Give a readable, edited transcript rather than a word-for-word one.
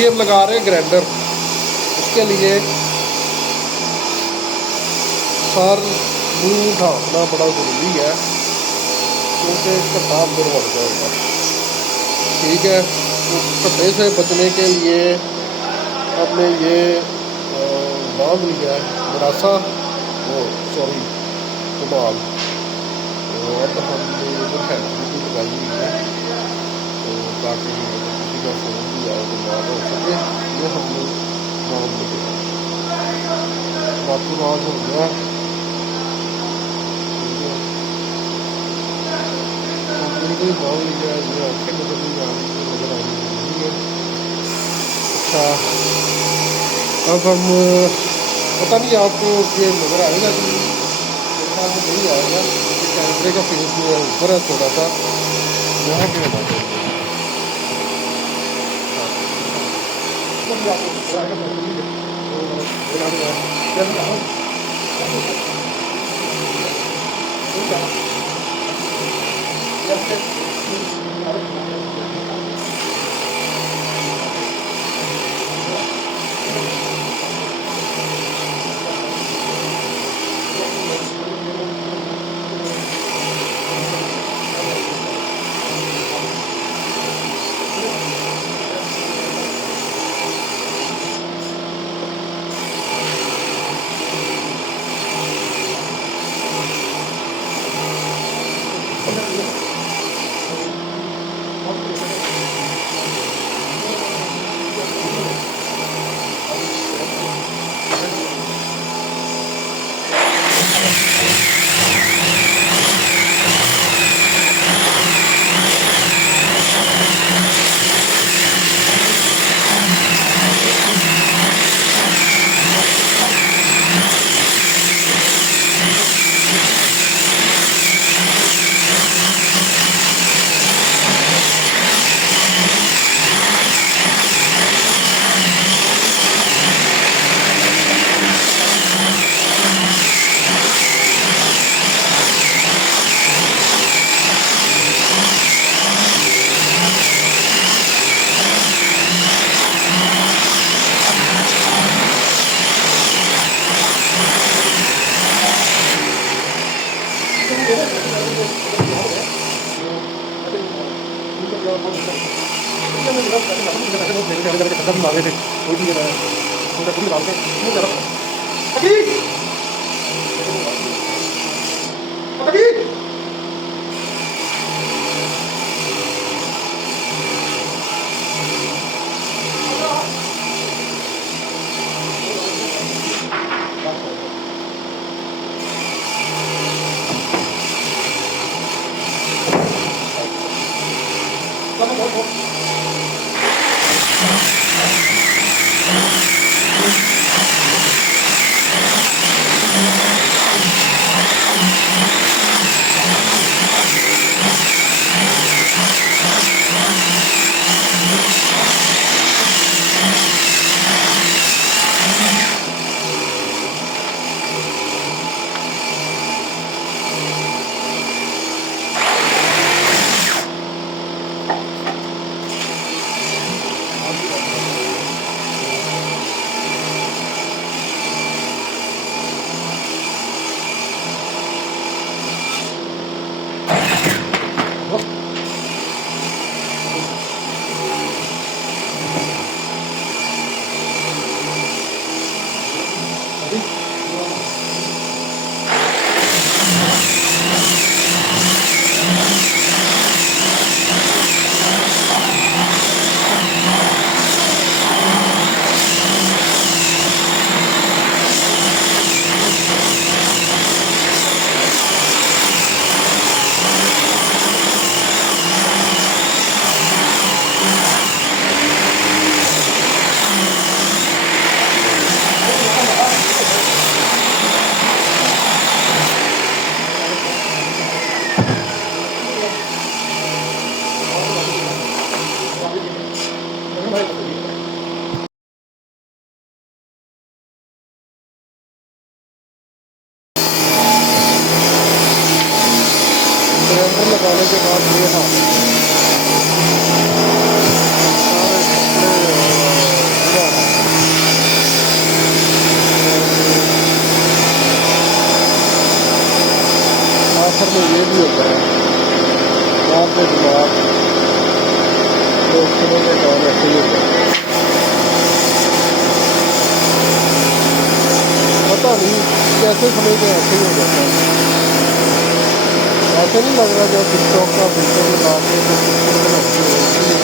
अभी हम लगा रहे हैं ग्राइंडर। इसके लिए सार मुँह ढाँकना बड़ा ज़रूरी है, क्योंकि घट्टा अंदर बढ़ जाएगा। ठीक है, तो घट्टे से बचने के लिए हमने ये बांध लिया है गरासा, वो सॉरी कमाल। तो अब हमने इधर हैंडल भी लगाई हुई है, तो ताकि किसी का फ़ोन भी आए तो बात हो सके। ये हमने बांध लिया, बाकी बात हो गया। ठीक है, तो बिल्कुल बांध लिया। ये आँखें नजर नहीं आ रही, नजर आनी नहीं है। अच्छा, अब हम पता नहीं आपको ये नज़र आएगा कि ख्याल में नहीं आएगा, क्योंकि कैमरे का फेस जो है ऊपर है थोड़ा सा, यहाँ पे होना चाहिए। बीमार से बीमार लोग समय के काम ऐसे ही होता है। पता नहीं कैसे समय में ऐसे ही हो जाता है। ऐसे नहीं लग रहा जब टिकटॉक का फिल्टर लगा के जो पिक्चर बनाई है